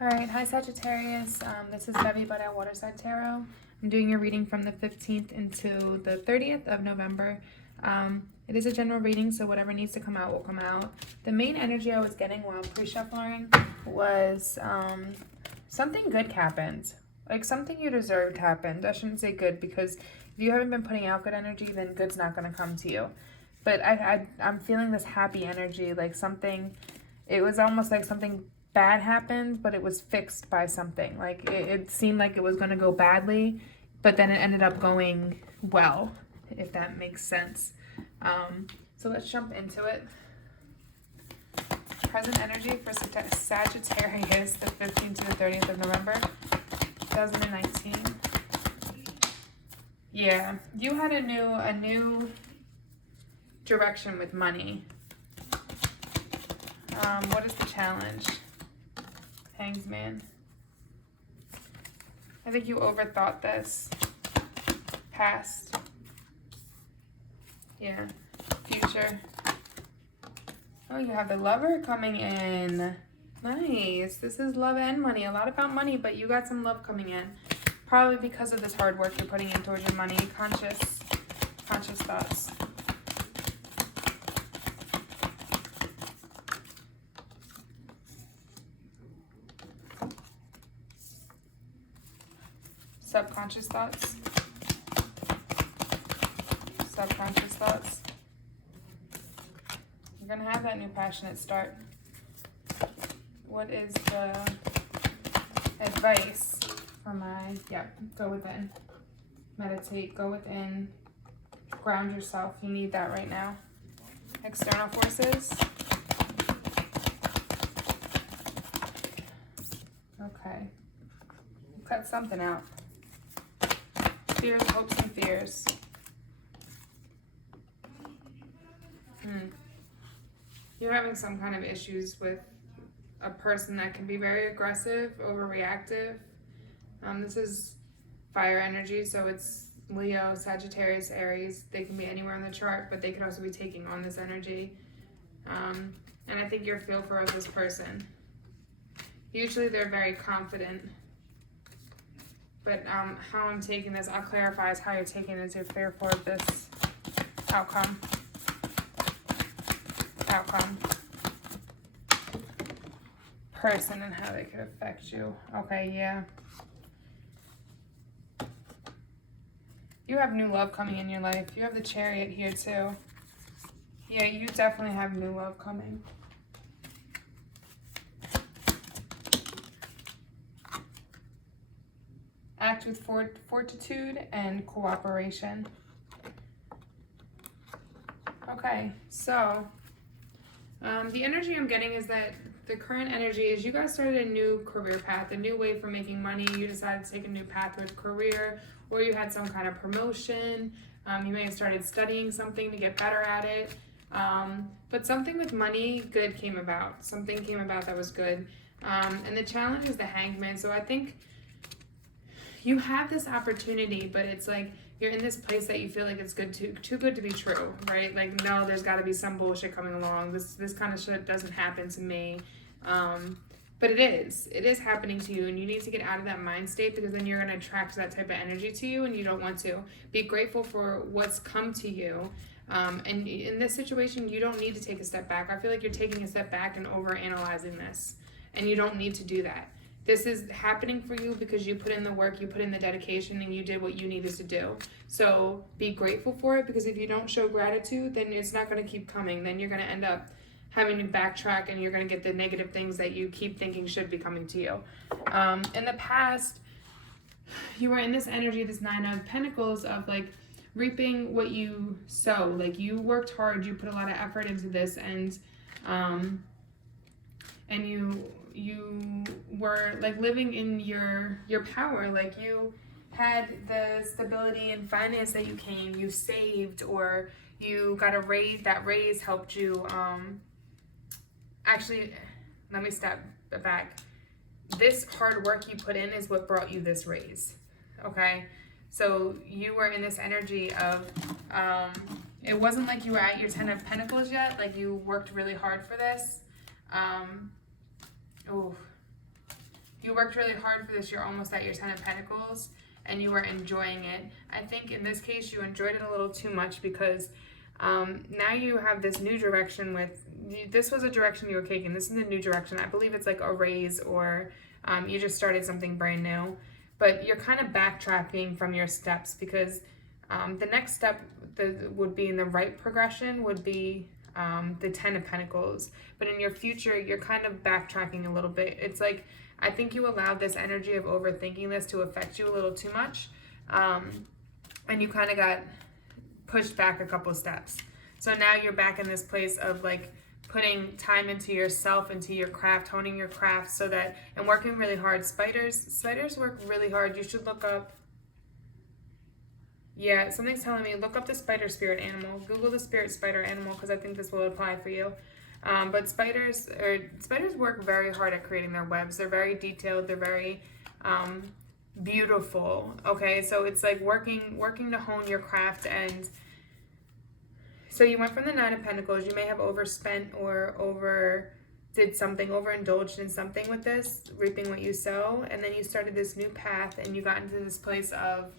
All right, hi Sagittarius. This is bevybud at Waterside Tarot. I'm doing your reading from the 15th into the 30th of November. It is a general reading, so whatever needs to come out will come out. The main energy I was getting while pre-shuffling was something good happened. Like something you deserved happened. I shouldn't say good because if you haven't been putting out good energy, then good's not going to come to you. But I'm feeling this happy energy, like something, it was almost like something bad happened, but it was fixed by something. Like it seemed like it was going to go badly, but then it ended up going well, if that makes sense. So let's jump into it. Present energy for Sagittarius, the 15th to the 30th of November, 2019. Yeah, you had a new direction with money. What is the challenge? Hanged Man. I think you overthought this. Past. Yeah. Future. Oh, you have the Lover coming in. Nice. This is love and money. A lot about money, but you got some love coming in. Probably because of this hard work you're putting in towards your money. Conscious thoughts. Subconscious thoughts. Subconscious thoughts. You're going to have that new passionate start. What is the advice for my, go within. Meditate, go within, ground yourself. You need that right now. External forces. Okay. Cut something out. Fears, hopes, and fears. You're having some kind of issues with a person that can be very aggressive, overreactive. This is fire energy, so it's Leo, Sagittarius, Aries. They can be anywhere on the chart, but they could also be taking on this energy. And I think you're fearful of this person. Usually they're very confident. But how I'm taking this, I'll clarify is how you're taking this. You're fearful of this outcome. Person and how they could affect you. Okay, yeah. You have new love coming in your life. You have the Chariot here too. Yeah, you definitely have new love coming. Act with fortitude and cooperation. Okay, so the energy I'm getting is that the current energy is you guys started a new career path, a new way for making money. You decided to take a new path with career, or you had some kind of promotion. You may have started studying something to get better at it. But something with money good came about. Something came about that was good. And the challenge is the Hanged Man. So I think you have this opportunity, but it's like you're in this place that you feel like it's too good to be true, right? Like, no, there's got to be some bullshit coming along. This kind of shit doesn't happen to me. But it is happening to you, and you need to get out of that mind state, because then you're going to attract that type of energy to you, and you don't want to. Be grateful for what's come to you. And in this situation, you don't need to take a step back. I feel like you're taking a step back and overanalyzing this, and you don't need to do that. This is happening for you because you put in the work, you put in the dedication, and you did what you needed to do. So be grateful for it, because if you don't show gratitude, then it's not going to keep coming. Then you're going to end up having to backtrack, and you're going to get the negative things that you keep thinking should be coming to you. In the past, you were in this energy, this Nine of Pentacles, of like reaping what you sow. Like, you worked hard, you put a lot of effort into this, and you were like living in your power. Like, you had the stability and finance that you saved, or you got a raise. That raise helped you. Actually, let me step back. This hard work you put in is what brought you this raise. Okay, so you were in this energy of it wasn't like you were at your 10 of Pentacles yet. Like, you worked really hard for this. you worked really hard for this. You're almost at your 10 of Pentacles and you were enjoying it. I think in this case you enjoyed it a little too much because now you have this new direction with, this was a direction you were taking. This is a new direction. I believe it's like a raise or you just started something brand new. But you're kind of backtracking from your steps because the next step that would be in the right progression would be the 10 of Pentacles. But in your future, you're kind of backtracking a little bit. It's like, I think you allowed this energy of overthinking this to affect you a little too much. And you kind of got pushed back a couple steps. So now you're back in this place of like putting time into yourself, into your craft, honing your craft so that, and working really hard. Spiders work really hard. You should look up, yeah, something's telling me, look up the spider spirit animal. Google the spirit spider animal because I think this will apply for you. But spiders work very hard at creating their webs. They're very detailed. They're very beautiful. Okay, so it's like working to hone your craft. And so you went from the 9 of Pentacles. You may have overspent or overindulged in something with this, reaping what you sow. And then you started this new path and you got into this place of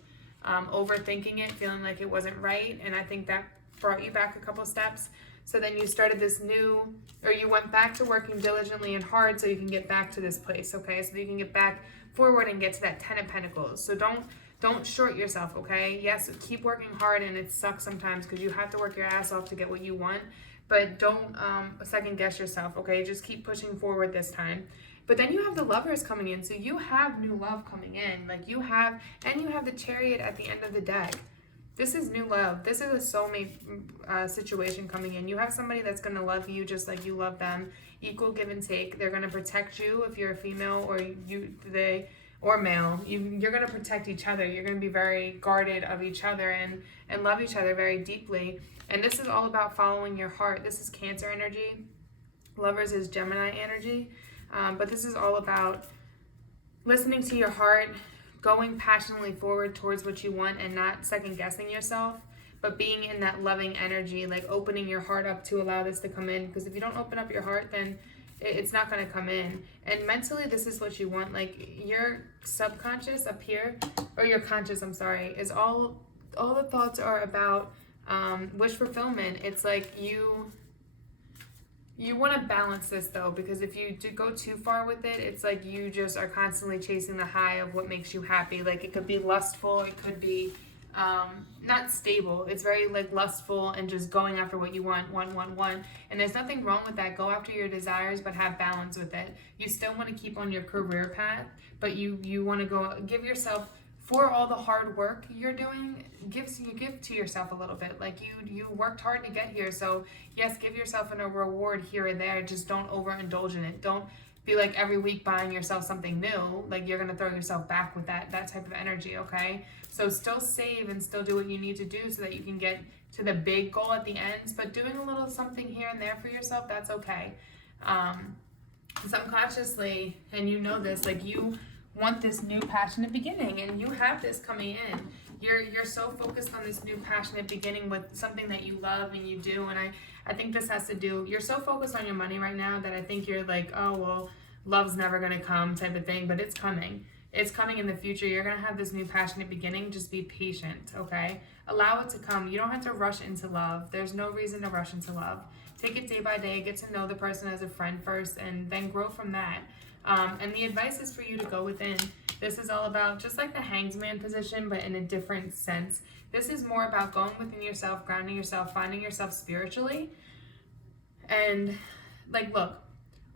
overthinking it, feeling like it wasn't right. And I think that brought you back a couple steps. So then you started this new, or you went back to working diligently and hard so you can get back to this place, okay? So you can get back forward and get to that 10 of Pentacles. So don't short yourself, okay? Yes, keep working hard, and it sucks sometimes because you have to work your ass off to get what you want, but don't second guess yourself, okay? Just keep pushing forward this time. But then you have the Lovers coming in, so you have new love coming in. Like you have the Chariot at the end of the deck. This is new love. This is a soulmate situation coming in. You have somebody that's going to love you just like you love them. Equal give and take. They're going to protect you if you're a female or male. You're going to protect each other. You're going to be very guarded of each other and love each other very deeply. And this is all about following your heart. This is Cancer energy. Lovers is Gemini energy. But this is all about listening to your heart, going passionately forward towards what you want and not second guessing yourself, but being in that loving energy, like opening your heart up to allow this to come in. Because if you don't open up your heart, then it's not going to come in. And mentally, this is what you want. Like your subconscious up here, or your conscious, I'm sorry, is all the thoughts are about wish fulfillment. It's like you want to balance this though, because if you do go too far with it, it's like you just are constantly chasing the high of what makes you happy. Like it could be lustful, it could be not stable. It's very like lustful and just going after what you want. And there's nothing wrong with that. Go after your desires, but have balance with it. You still want to keep on your career path, but you want to go give yourself, for all the hard work you're doing, give to yourself a little bit. Like you worked hard to get here, so yes, give yourself a reward here and there. Just don't overindulge in it. Don't be like every week buying yourself something new. Like you're gonna throw yourself back with that type of energy. Okay, so still save and still do what you need to do so that you can get to the big goal at the end. But doing a little something here and there for yourself, that's okay. Subconsciously, and you know this, like you want this new passionate beginning, and you have this coming in. You're so focused on this new passionate beginning with something that you love and you do. And I think this has to do, you're so focused on your money right now that I think you're like, oh well, love's never gonna come type of thing. But it's coming. It's coming in the future. You're gonna have this new passionate beginning. Just be patient, okay? Allow it to come. You don't have to rush into love. There's no reason to rush into love. Take it day by day. Get to know the person as a friend first, and then grow from that. And the advice is for you to go within. This is all about just like the Hangsman position, but in a different sense. This is more about going within yourself, grounding yourself, finding yourself spiritually. And like, look,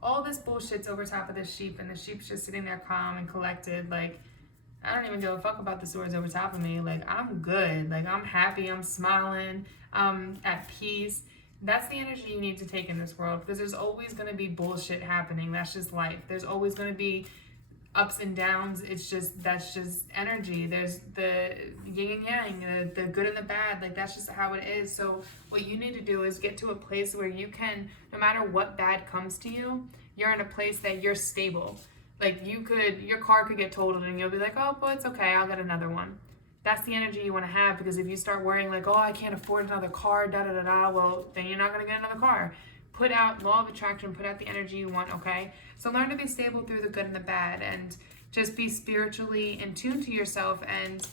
all this bullshit's over top of this sheep, and the sheep's just sitting there calm and collected. Like, I don't even give a fuck about the swords over top of me. Like, I'm good. Like, I'm happy. I'm smiling. I'm at peace. That's the energy you need to take in this world, because there's always going to be bullshit happening. That's just life. There's always going to be ups and downs. That's just energy. There's the yin and yang, the good and the bad. Like, that's just how it is. So what you need to do is get to a place where you can, no matter what bad comes to you, you're in a place that you're stable. Like, your car could get totaled and you'll be like, oh, well, it's okay, I'll get another one. That's the energy you want to have, because if you start worrying like, oh, I can't afford another car, well, then you're not going to get another car. put out, law of attraction, put out the energy you want, okay? So learn to be stable through the good and the bad, and just be spiritually in tune to yourself, and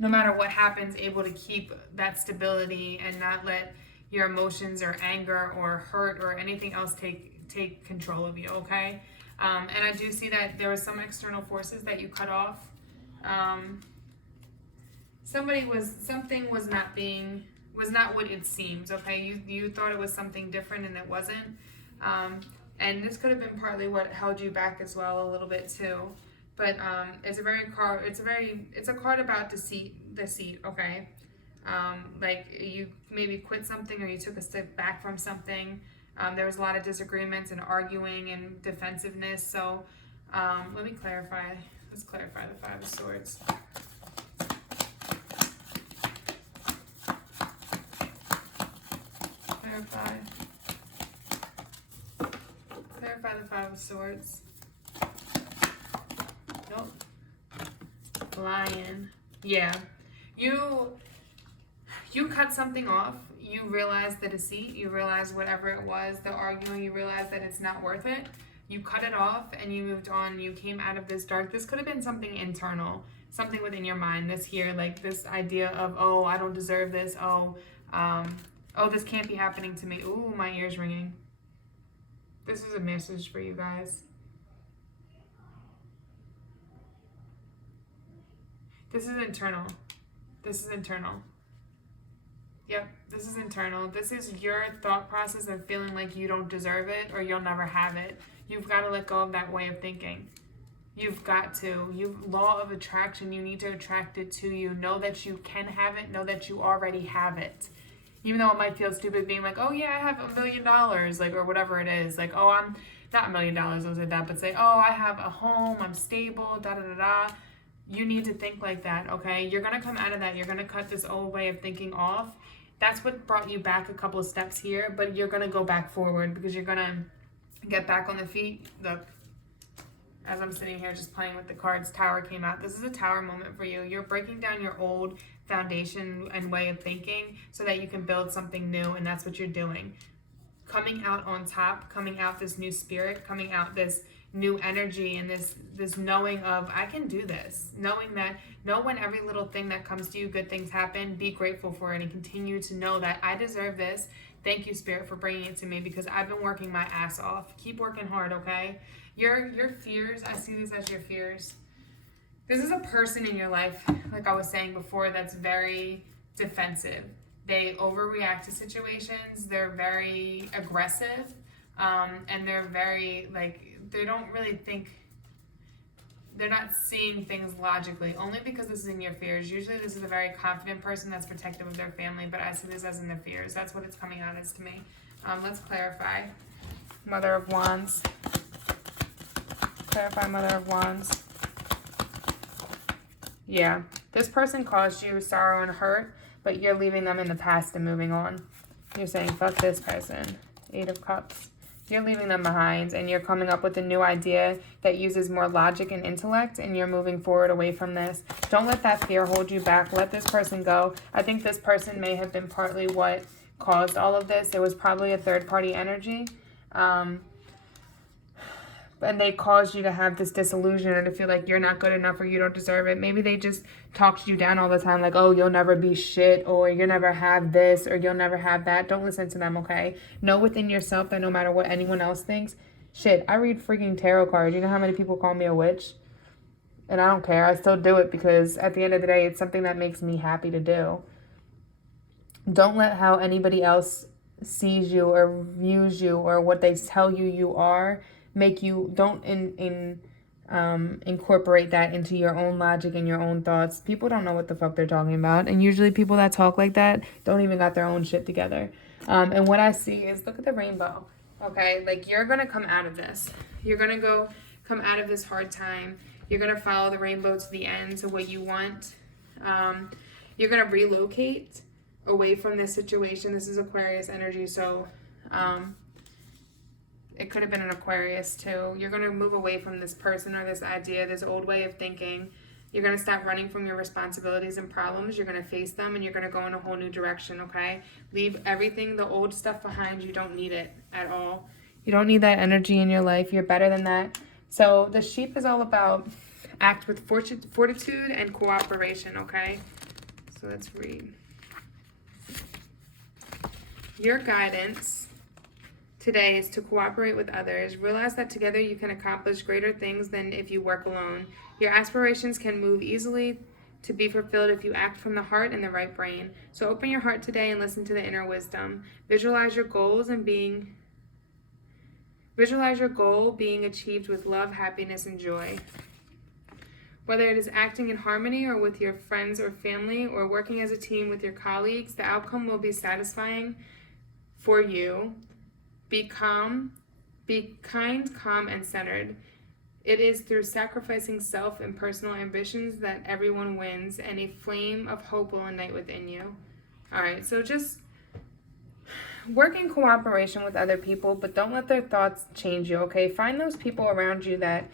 no matter what happens, able to keep that stability and not let your emotions or anger or hurt or anything else take control of you, okay? And I do see that there was some external forces that you cut off. Something was not what it seems, okay? You thought it was something different and it wasn't. And this could have been partly what held you back as well, a little bit too. But it's a card about deceit, okay? Like you maybe quit something, or you took a step back from something. There was a lot of disagreements and arguing and defensiveness. So let me clarify. Let's clarify the Five of Swords. Clarify the Five of Swords. Nope. Lion. Yeah. You cut something off. You realize the deceit. You realize whatever it was, the arguing. You realize that it's not worth it. You cut it off and you moved on. You came out of this dark. This could have been something internal, something within your mind. This here, like this idea of, oh, I don't deserve this. Oh, this can't be happening to me. Ooh, my ear's ringing. This is a message for you guys. This is internal. This is internal. Yep, this is internal. This is your thought process of feeling like you don't deserve it or you'll never have it. You've got to let go of that way of thinking. You've got to. Law of attraction, you need to attract it to you. Know that you can have it. Know that you already have it. Even though it might feel stupid being like, oh yeah, I have $1 million, like, or whatever it is. Like, oh, I'm not $1 million, I said that, but say, oh, I have a home, I'm stable, da-da-da-da. You need to think like that, okay? You're going to come out of that. You're going to cut this old way of thinking off. That's what brought you back a couple of steps here, but you're going to go back forward because you're going to get back on the feet. Look, as I'm sitting here just playing with the cards, Tower came out. This is a Tower moment for you. You're breaking down your old foundation and way of thinking so that you can build something new, and that's what you're doing. Coming out on top, coming out this new spirit, coming out this new energy, and this knowing of, I can do this. Knowing that, know when every little thing that comes to you, good things happen, be grateful for it and continue to know that I deserve this. Thank you, Spirit, for bringing it to me because I've been working my ass off. Keep working hard, okay? Your fears, I see this as your fears. This is a person in your life, like I was saying before, that's very defensive. They overreact to situations. They're very aggressive, and they're very, like, they don't really think, they're not seeing things logically, only because this is in your fears. Usually this is a very confident person that's protective of their family, but I see this as in their fears. That's what it's coming out as to me. Let's clarify. Mother of Wands. Clarify Mother of Wands. Yeah, this person caused you sorrow and hurt, but you're leaving them in the past and moving on. You're saying, fuck this person. Eight of Cups. You're leaving them behind and you're coming up with a new idea that uses more logic and intellect, and you're moving forward away from this. Don't let that fear hold you back. Let this person go. I think this person may have been partly what caused all of this. It was probably a third-party energy. And they caused you to have this disillusion or to feel like you're not good enough or you don't deserve it. Maybe they just talked you down all the time, like, oh, you'll never be shit, or you'll never have this, or you'll never have that. Don't listen to them, okay? Know within yourself that no matter what anyone else thinks, shit, I read freaking tarot cards. You know how many people call me a witch? And I don't care. I still do it because at the end of the day, it's something that makes me happy to do. Don't let how anybody else sees you or views you or what they tell you you are make you, don't incorporate that into your own logic and your own thoughts. People don't know what the fuck they're talking about, and usually people that talk like that don't even got their own shit together. And what I see is, look at the rainbow, okay? Like, you're gonna come out of this. You're gonna come out of this hard time. You're gonna follow the rainbow to the end, to what you want. You're gonna relocate away from this situation. This is Aquarius energy, so it could have been an Aquarius too. You're going to move away from this person or this idea, this old way of thinking. You're going to stop running from your responsibilities and problems. You're going to face them, and you're going to go in a whole new direction, okay? Leave everything, the old stuff behind. You don't need it at all. You don't need that energy in your life. You're better than that. So the sheep is all about act with fortitude and cooperation, okay? So let's read. Your guidance today is to cooperate with others. Realize that together you can accomplish greater things than if you work alone. Your aspirations can move easily to be fulfilled if you act from the heart and the right brain. So open your heart today and listen to the inner wisdom. Visualize your goal being achieved with love, happiness, and joy. Whether it is acting in harmony or with your friends or family or working as a team with your colleagues, the outcome will be satisfying for you. Be kind, calm, and centered. It is through sacrificing self and personal ambitions that everyone wins, and a flame of hope will ignite within you. All right, so just work in cooperation with other people, but don't let their thoughts change you, okay? Find those people around you that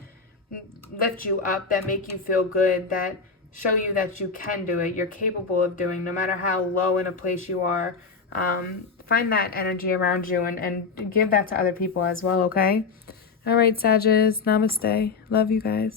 lift you up, that make you feel good, that show you that you can do it, you're capable of doing, no matter how low in a place you are. Find that energy around you and give that to other people as well, okay? All right, Sagittarius, namaste. Love you guys.